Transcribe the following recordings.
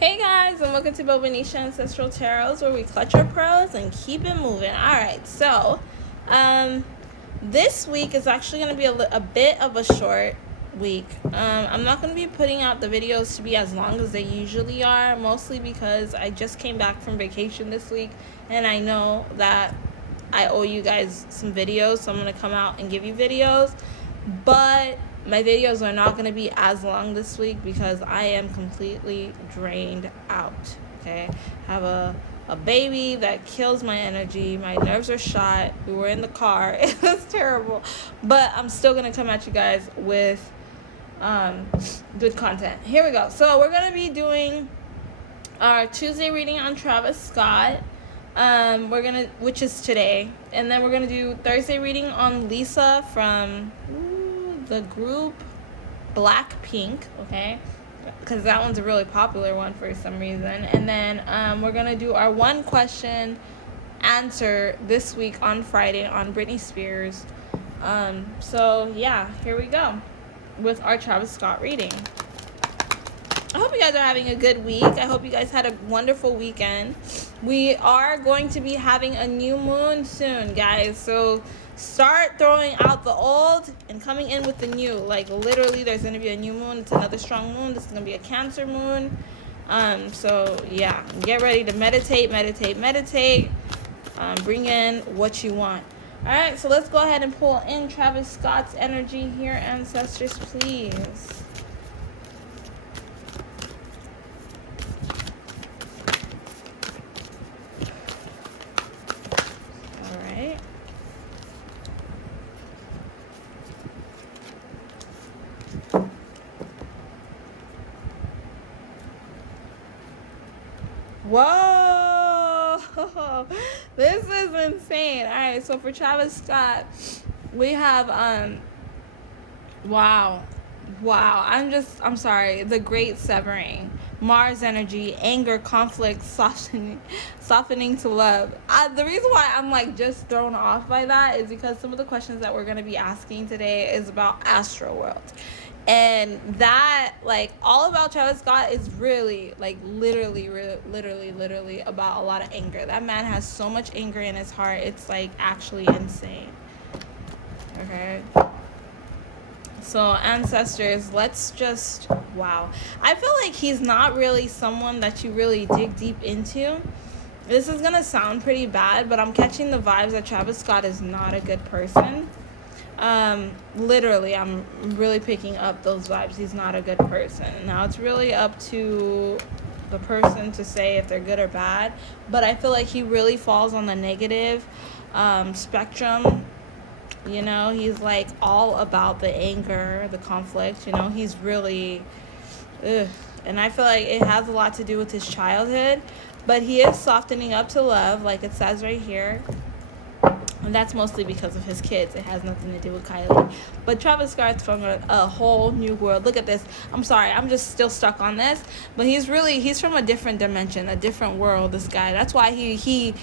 Hey guys, and welcome to Bobo-Nesha Ancestral Tarots, where we clutch our pearls and keep it moving. Alright, so this week is actually going to be a bit of a short week. I'm not going to be putting out the videos to be as long as they usually are, mostly because I just came back from vacation this week, and I know that I owe you guys some videos, so I'm going to come out and give you videos, but my videos are not going to be as long this week because I am completely drained out. Okay, I have a baby that kills my energy. My nerves are shot. We were in the car. It was terrible, but I'm still going to come at you guys with good content. Here we go. So we're going to be doing our Tuesday reading on Travis Scott. Which is today, and then we're gonna do Thursday reading on Lisa from the group Blackpink, okay, because that one's a really popular one for some reason. And then we're gonna do our one question answer this week on Friday on Britney Spears. So yeah, here we go with our Travis Scott reading. I hope you guys are having a good week. I hope you guys had a wonderful weekend. We are going to be having a new moon soon, guys. So start throwing out the old and coming in with the new. Like literally, there's going to be a new moon. It's another strong moon. This is going to be a Cancer moon. So yeah, get ready to meditate. Bring in what you want. All right, so let's go ahead and pull in Travis Scott's energy here, ancestors, please. Whoa, this is insane. All right, so for Travis Scott, we have wow, I'm sorry, the great severing, Mars energy, anger, conflict, softening to love. The reason why I'm like just thrown off by that is because some of the questions that we're going to be asking today is about Astroworld. And that, like, all about Travis Scott is really, like, literally about a lot of anger. That man has so much anger in his heart. It's, like, actually insane. Okay? So, ancestors, let's just, wow. I feel like he's not really someone that you really dig deep into. This is going to sound pretty bad, but I'm catching the vibes that Travis Scott is not a good person. Literally, I'm really picking up those vibes. He's not a good person. Now, it's really up to the person to say if they're good or bad, but I feel like he really falls on the negative spectrum. You know, he's like all about the anger, the conflict. You know, he's really and I feel like it has a lot to do with his childhood, but he is softening up to love, like it says right here. And that's mostly because of his kids. It has nothing to do with Kylie. But Travis Scott's from a whole new world. Look at this. I'm sorry. I'm just still stuck on this. But he's from a different dimension, a different world, this guy. That's why he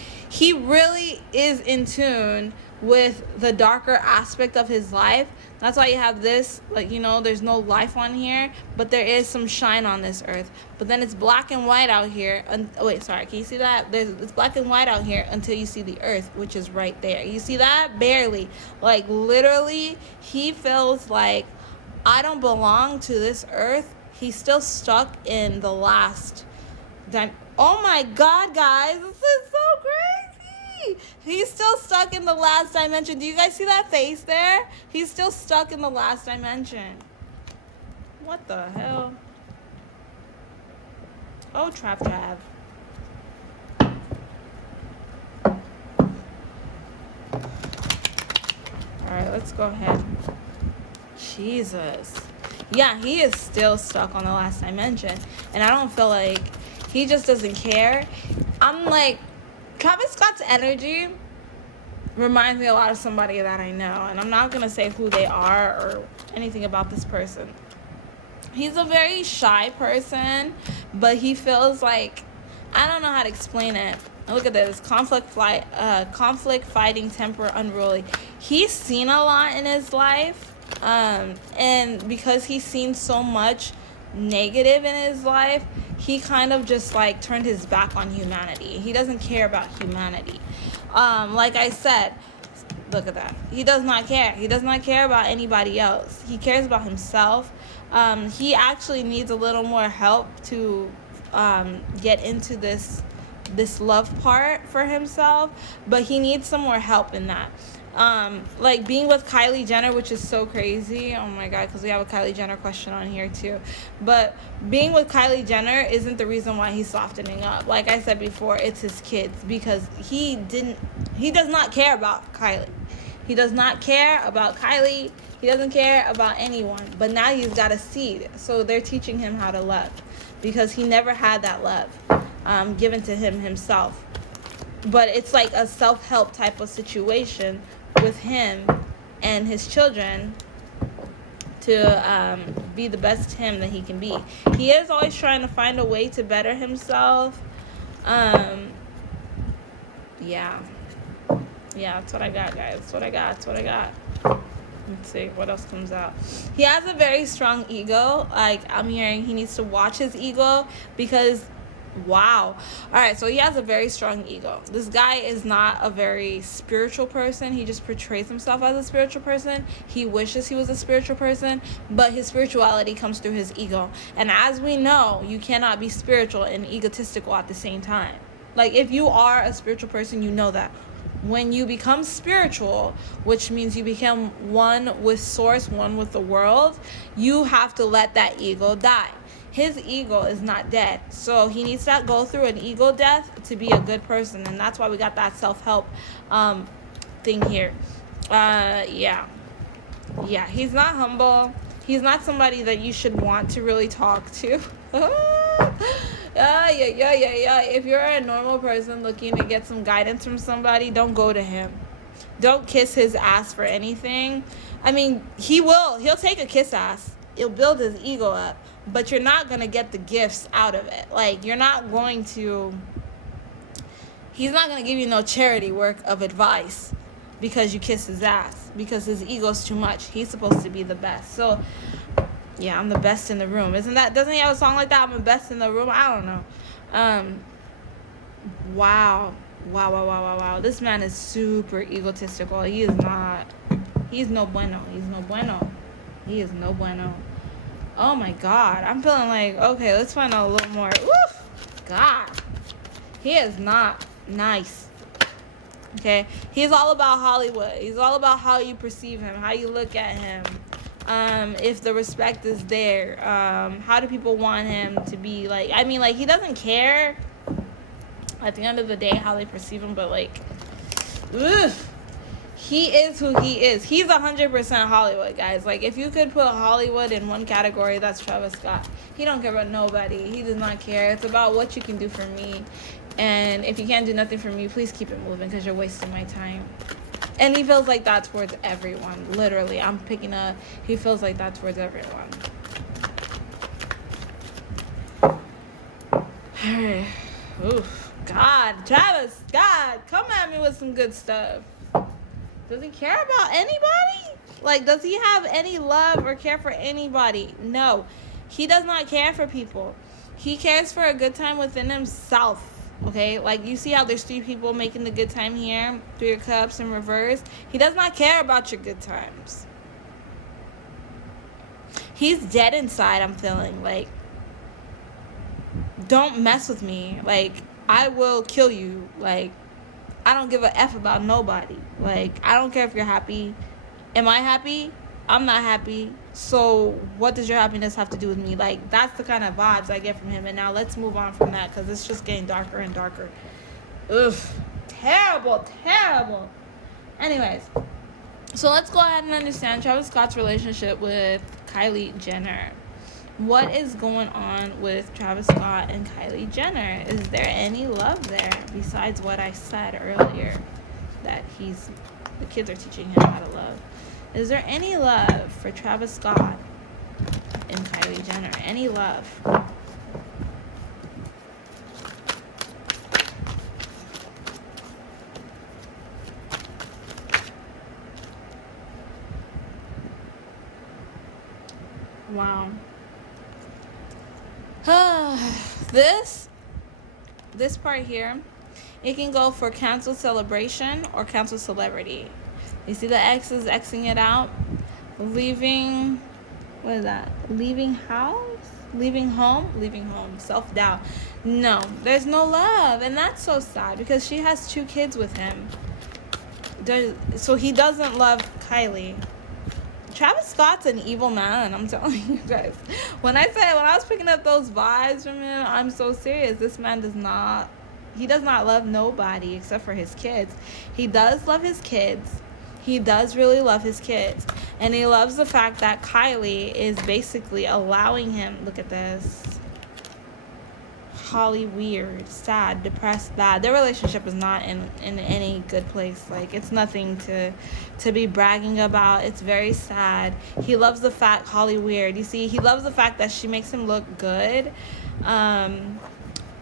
really is in tune with the darker aspect of his life. That's why you have this, like, you know, there's no life on here, but there is some shine on this earth. But then it's black and white out here. Wait, sorry, can you see that? It's black and white out here until you see the earth, which is right there. You see that? Barely. Like, literally, he feels like, I don't belong to this earth. He's still stuck in the last oh my God, guys, this is so crazy. He's still stuck in the last dimension. Do you guys see that face there? He's still stuck in the last dimension. What the hell? Oh, Trav. Alright, let's go ahead. Jesus. Yeah, he is still stuck on the last dimension. And I don't feel like he just doesn't care. I'm like, Travis Scott's energy reminds me a lot of somebody that I know. And I'm not going to say who they are or anything about this person. He's a very shy person, but he feels like, I don't know how to explain it. Look at this. Conflict, fighting, temper, unruly. He's seen a lot in his life. And because he's seen so much negative in his life, he kind of just like turned his back on humanity. He doesn't care about humanity. Like I said, look at that. He does not care. He does not care about anybody else. He cares about himself. He actually needs a little more help to get into this love part for himself, but he needs some more help in that. Like being with Kylie Jenner, which is so crazy. Oh my god, because we have a Kylie Jenner question on here too. But being with Kylie Jenner isn't the reason why he's softening up. Like I said before, it's his kids, because he does not care about Kylie. He does not care about Kylie. He doesn't care about anyone. But now he's got a seed, so they're teaching him how to love, because he never had that love given to him himself. But it's like a self-help type of situation with him and his children to be the best him that he can be. He is always trying to find a way to better himself. Yeah, that's what I got, guys. That's what I got. Let's see what else comes out. He has a very strong ego. Like, I'm hearing he needs to watch his ego, because wow. Alright, so he has a very strong ego. This guy is not a very spiritual person. He just portrays himself as a spiritual person. He wishes he was a spiritual person, but his spirituality comes through his ego. And as we know, you cannot be spiritual and egotistical at the same time. Like, if you are a spiritual person, you know that. When you become spiritual, which means you become one with source, one with the world, you have to let that ego die. His ego is not dead, so he needs to go through an ego death to be a good person, and that's why we got that self-help thing here. Yeah, he's not humble. He's not somebody that you should want to really talk to. Yeah. If you're a normal person looking to get some guidance from somebody, don't go to him. Don't kiss his ass for anything. I mean, he'll take a kiss ass. It'll build his ego up, but you're not going to get the gifts out of it. Like, he's not going to give you no charity work of advice because you kiss his ass, because his ego's too much. He's supposed to be the best. So, yeah, I'm the best in the room. Doesn't he have a song like that? I'm the best in the room? I don't know. Wow. This man is super egotistical. He's no bueno. He is no bueno. Oh my god. I'm feeling like, okay, let's find out a little more. Woof! God. He is not nice. Okay? He's all about Hollywood. He's all about how you perceive him, how you look at him. If the respect is there. How do people want him to be? Like, I mean, like, he doesn't care at the end of the day how they perceive him, but like, ugh. He is who he is. He's 100% Hollywood, guys. Like, if you could put Hollywood in one category, that's Travis Scott. He don't care about nobody. He does not care. It's about what you can do for me. And if you can't do nothing for me, please keep it moving, because you're wasting my time. And he feels like that towards everyone. Literally. He feels like that towards everyone. Alright. Oof. God. Travis Scott. Come at me with some good stuff. Does he care about anybody? Like, does he have any love or care for anybody? No. He does not care for people. He cares for a good time within himself. Okay? Like, you see how there's 3 people making the good time here? 3 of Cups in reverse. He does not care about your good times. He's dead inside, I'm feeling. Like, don't mess with me. Like, I will kill you. Like, I don't give a F about nobody. Like, I don't care if you're happy. Am I happy? I'm not happy. So what does your happiness have to do with me? Like, that's the kind of vibes I get from him. And now let's move on from that, because it's just getting darker and darker. Ugh. Terrible. Anyways, so let's go ahead and understand Travis Scott's relationship with Kylie Jenner. What is going on with Travis Scott and Kylie Jenner? Is there any love there besides what I said earlier, that the kids are teaching him how to love? Is there any love for Travis Scott and Kylie Jenner? Any love? Wow. This part here, it can go for canceled celebration or canceled celebrity. You see the X is Xing it out. Leaving, what is that? Leaving house? Leaving home? Leaving home. Self-doubt. No, there's no love. And that's so sad because she has 2 kids with him. So he doesn't love Kylie. Travis Scott's an evil man, I'm telling you guys. When I was picking up those vibes from him, I'm so serious. This man does not love nobody except for his kids. He does love his kids. He does really love his kids. And he loves the fact that Kylie is basically allowing him, look at this. Holly weird, sad, depressed, bad. Their relationship is not in any good place. Like, it's nothing to be bragging about. It's very sad. He loves the fact, Holly weird, you see, he loves the fact that she makes him look good.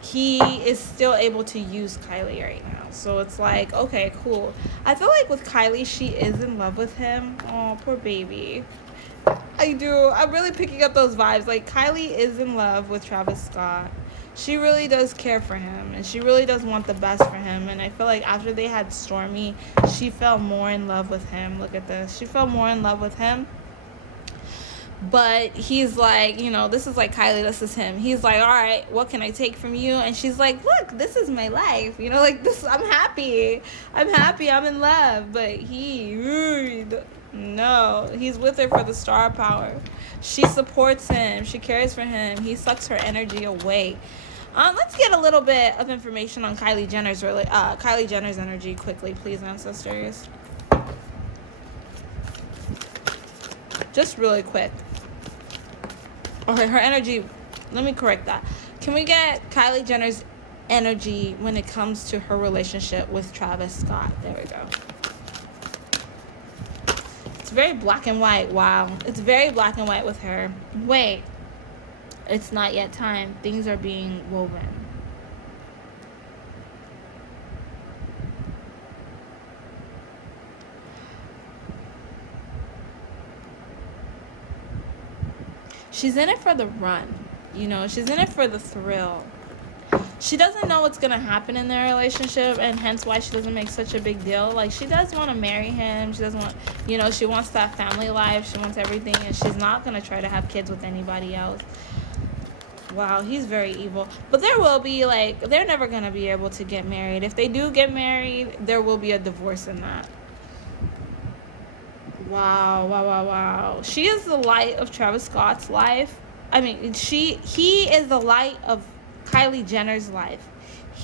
He is still able to use Kylie right now. So it's like, okay, cool. I feel like with Kylie, she is in love with him. Oh, poor baby. I do. I'm really picking up those vibes. Like, Kylie is in love with Travis Scott. She really does care for him, and she really does want the best for him. And I feel like after they had Stormy, she fell more in love with him. Look at this. She fell more in love with him. But he's like, this is like Kylie, this is him. He's like, all right, what can I take from you? And she's like, look, this is my life. Like this, I'm happy, I'm in love. But no, he's with her for the star power. She supports him. She cares for him. He sucks her energy away. Let's get a little bit of information on Kylie Jenner's energy quickly, please, ancestors. Just really quick. Okay, her energy. Let me correct that. Can we get Kylie Jenner's energy when it comes to her relationship with Travis Scott? There we go. It's very black and white. Wow. It's very black and white with her. Wait. It's not yet time. Things are being woven. She's in it for the run. She's in it for the thrill. She doesn't know what's going to happen in their relationship, and hence why she doesn't make such a big deal. Like, she does want to marry him. She doesn't want, she wants that family life. She wants everything, and she's not going to try to have kids with anybody else. Wow, he's very evil. But there will be, they're never going to be able to get married. If they do get married, there will be a divorce in that. Wow. She is the light of Travis Scott's life. I mean, he is the light of Kylie Jenner's life.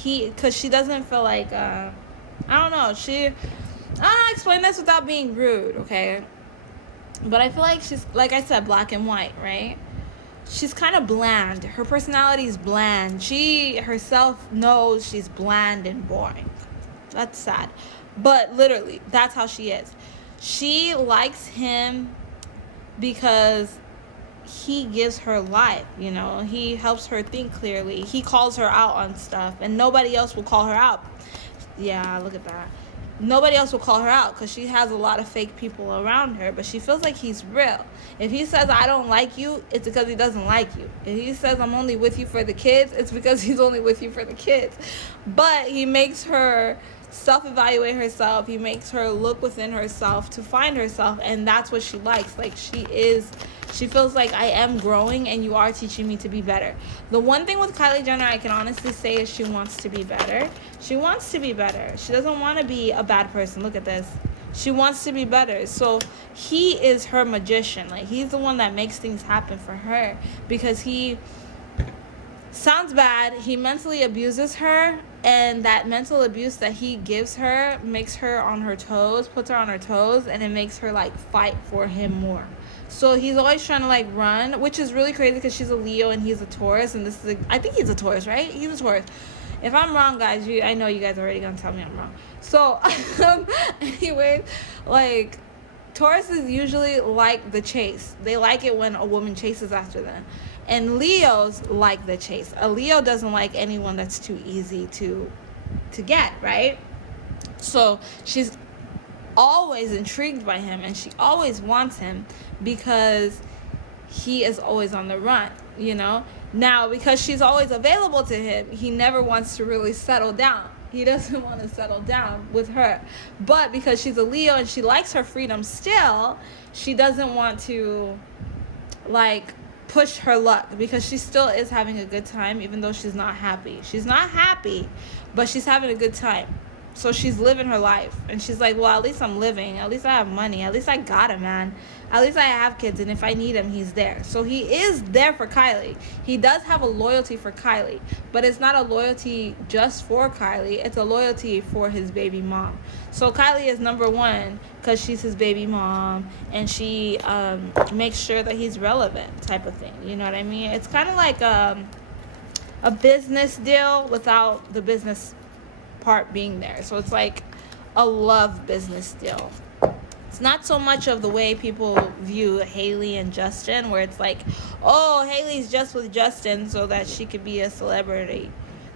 Because she doesn't feel like, I don't know, I don't know, explain this without being rude, okay? But I feel like she's, like I said, black and white, right? She's kind of bland. Her personality is bland. She herself knows she's bland and boring. That's sad. But literally, that's how she is. She likes him because he gives her life, he helps her think clearly. He calls her out on stuff, and nobody else will call her out. Yeah, look at that. Nobody else will call her out because she has a lot of fake people around her, but she feels like he's real. If he says, I don't like you, it's because he doesn't like you. If he says, I'm only with you for the kids, it's because he's only with you for the kids. But he makes her self-evaluate herself. He makes her look within herself to find herself, and that's what she likes. Like, she feels like, I am growing and you are teaching me to be better. The one thing with Kylie Jenner I can honestly say is she wants to be better. She wants to be better. She doesn't want to be a bad person. Look at this. She wants to be better. So he is her magician. Like, he's the one that makes things happen for her, because he sounds bad. He mentally abuses her, and that mental abuse that he gives her makes her on her toes, puts her on her toes, and it makes her fight for him more. So he's always trying to run, which is really crazy because she's a Leo and he's a Taurus, and this is I think he's a Taurus, right? He's a Taurus. If I'm wrong, guys, I know you guys are already gonna tell me I'm wrong. So anyways, Taurus is usually like the chase. They like it when a woman chases after them. And Leos like the chase. A Leo doesn't like anyone that's too easy to get, right? So she's always intrigued by him, and she always wants him because he is always on the run, Now, because she's always available to him, he never wants to really settle down. He doesn't want to settle down with her. But because she's a Leo and she likes her freedom still, she doesn't want to, like, push her luck, because she still is having a good time, even though she's not happy. She's not happy, but she's having a good time. So she's living her life. And she's like, well, at least I'm living. At least I have money. At least I got a man. At least I have kids. And if I need him, he's there. So he is there for Kylie. He does have a loyalty for Kylie. But it's not a loyalty just for Kylie. It's a loyalty for his baby mom. So Kylie is number one because she's his baby mom. And she makes sure that he's relevant, type of thing. You know what I mean? It's kind of like a business deal without the business part being there. So it's like a love business deal. It's not so much of the way people view Haley and Justin, where it's like, oh, Haley's just with Justin so that she could be a celebrity.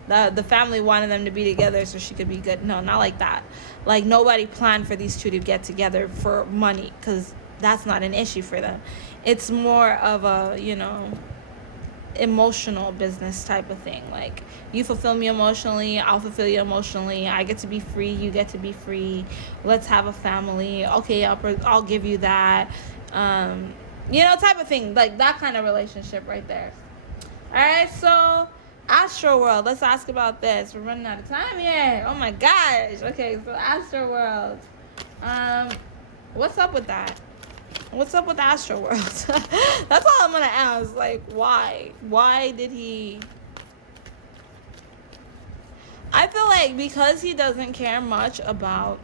The family wanted them to be together so she could be good. No, not like that. Like, nobody planned for these two to get together for money, because that's not an issue for them. It's more of a, emotional business type of thing. Like, you fulfill me emotionally, I'll fulfill you emotionally. I get to be free, you get to be free. Let's have a family. Okay, I'll give you that. Type of thing. Like, that kind of relationship right there. All right, so Astroworld. Let's ask about this. We're running out of time here. Oh my gosh. Okay, so Astroworld. What's up with that? What's up with Astroworld? That's all I'm gonna ask. Like, why? Why did he? I feel like because he doesn't care much about,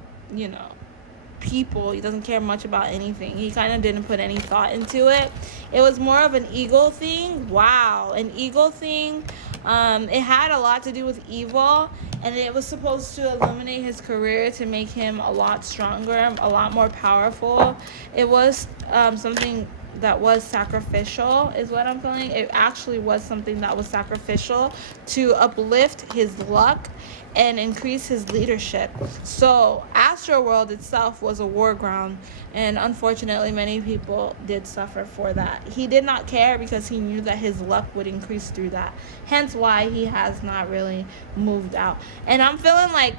people. He doesn't care much about anything. He kind of didn't put any thought into it. It was more of an ego thing. Wow, an ego thing. It had a lot to do with evil, and it was supposed to illuminate his career to make him a lot stronger, a lot more powerful. It was something that was sacrificial, is what I'm feeling. It actually was something that was sacrificial to uplift his luck and increase his leadership. So Astroworld itself was a war ground, and unfortunately many people did suffer for that. He did not care because he knew that his luck would increase through that, hence why he has not really moved out. And I'm feeling like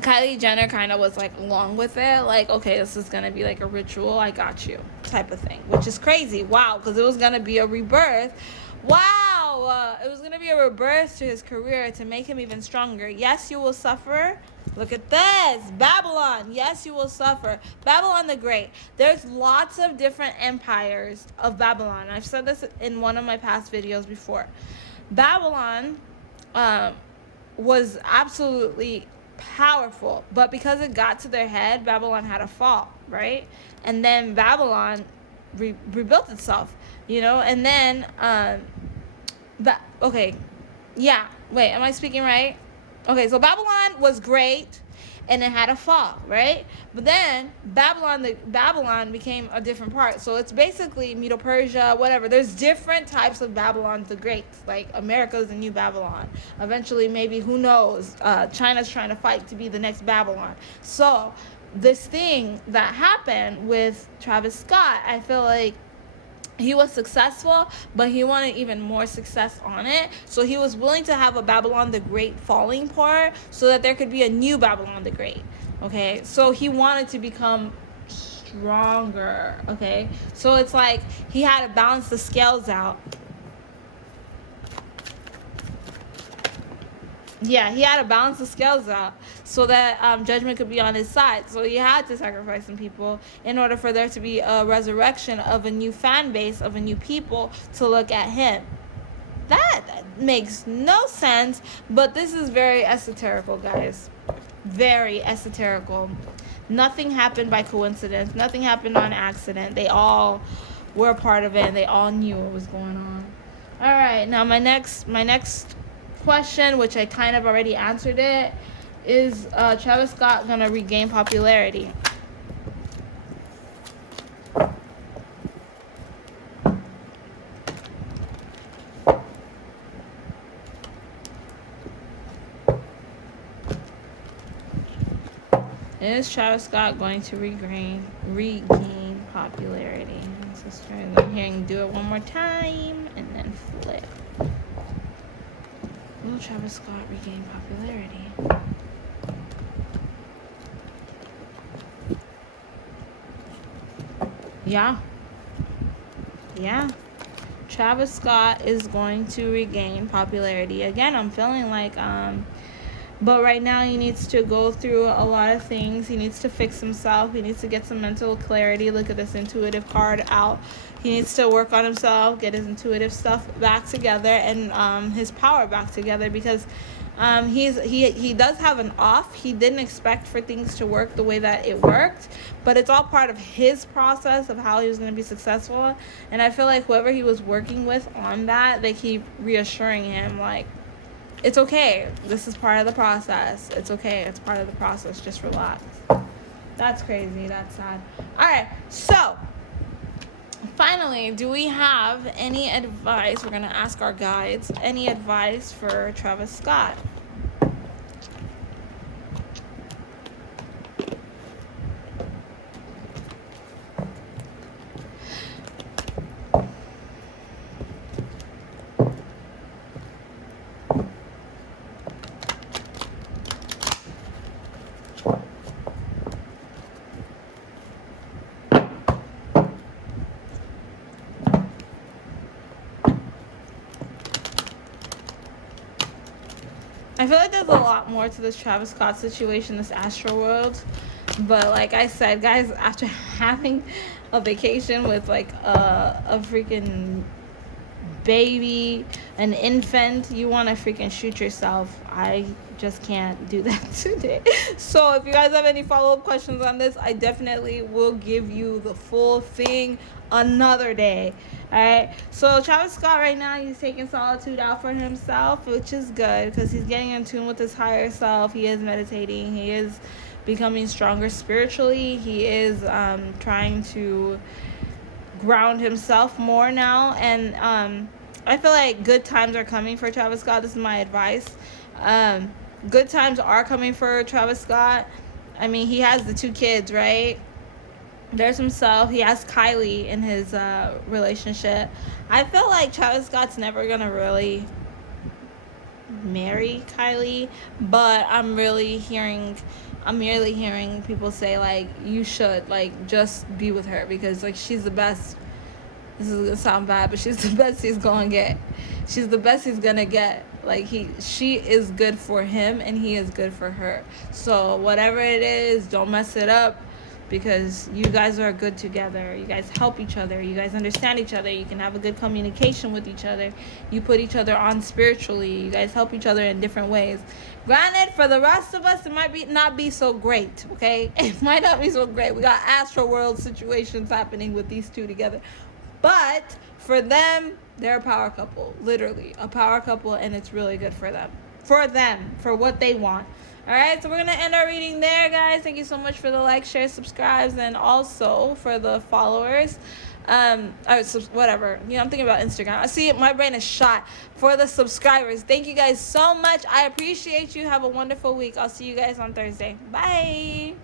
Kylie Jenner kind of was like along with it, like, okay, this is gonna be like a ritual, I got you type of thing, which is crazy. Wow, because it was gonna be a rebirth. Wow, it was gonna be a rebirth to his career to make him even stronger. Yes, you will suffer. Look at this, Babylon. Yes, you will suffer. Babylon the Great. There's lots of different empires of Babylon. I've said this in one of my past videos before. Babylon was absolutely powerful, but because it got to their head, Babylon had a fall, right? And then Babylon rebuilt itself, and then wait, am I speaking right? Okay, so Babylon was great and it had a fall, right? But then Babylon became a different part. So it's basically Medo-Persia, whatever. There's different types of Babylon the Great. Like, America's the new Babylon. Eventually, maybe, who knows? China's trying to fight to be the next Babylon. So this thing that happened with Travis Scott, I feel like he was successful, but he wanted even more success on it. So he was willing to have a Babylon the Great falling part so that there could be a new Babylon the Great. Okay, so he wanted to become stronger. Okay, so it's like he had to balance the scales out. Yeah, he had to balance the scales out so that judgment could be on his side. So he had to sacrifice some people in order for there to be a resurrection of a new fan base, of a new people to look at him. That makes no sense, but this is very esoterical, guys. Very esoterical. Nothing happened by coincidence. Nothing happened on accident. They all were a part of it, and they all knew what was going on. All right, now my next question, which I kind of already answered it, is Travis Scott gonna regain popularity? Is Travis Scott going to regain popularity? I'm hearing do it one more time and then flip. Will Travis Scott regain popularity? Yeah. Travis Scott is going to regain popularity. Again, I'm feeling like but right now he needs to go through a lot of things. He needs to fix himself. He needs to get some mental clarity. Look at this intuitive card out. He needs to work on himself, get his intuitive stuff back together, and his power back together, because he does have an off. He didn't expect for things to work the way that it worked, but it's all part of his process of how he was going to be successful. And I feel like whoever he was working with on that, they keep reassuring him, like, it's okay. This is part of the process. It's okay. It's part of the process. Just relax. That's crazy. That's sad. All right. So, finally, do we have any advice? We're going to ask our guides any advice for Travis Scott. I feel like there's a lot more to this Travis Scott situation, this Astroworld. But like I said, guys, after having a vacation with like a freaking baby, an infant, you want to freaking shoot yourself. I just can't do that today. So if you guys have any follow-up questions on this, I definitely will give you the full thing another day. Alright, so Travis Scott right now, he's taking solitude out for himself, which is good because he's getting in tune with his higher self. He is meditating. He is becoming stronger spiritually. He is trying to ground himself more now, and I feel like good times are coming for Travis Scott. This is my advice. Good times are coming for Travis Scott. I mean, he has the 2 kids, right? There's himself. He has Kylie in his relationship. I feel like Travis Scott's never gonna really marry Kylie, but I'm merely hearing people say, like, you should, like, just be with her because, like, she's the best. This is gonna sound bad, but she's the best he's gonna get. She's the best he's gonna get. Like, she is good for him and he is good for her. So whatever it is, don't mess it up, because you guys are good together. You guys help each other. You guys understand each other. You can have a good communication with each other. You put each other on spiritually. You guys help each other in different ways. Granted, for the rest of us, it might not be so great, okay? It might not be so great. We got Astroworld situations happening with these 2 together. But for them, they're a power couple. Literally, a power couple, and it's really good for them. For what they want. Alright, so we're going to end our reading there, guys. Thank you so much for the like, share, subscribes, and also for the followers. Whatever. You know, I'm thinking about Instagram. I see my brain is shot. For the subscribers, thank you guys so much. I appreciate you. Have a wonderful week. I'll see you guys on Thursday. Bye.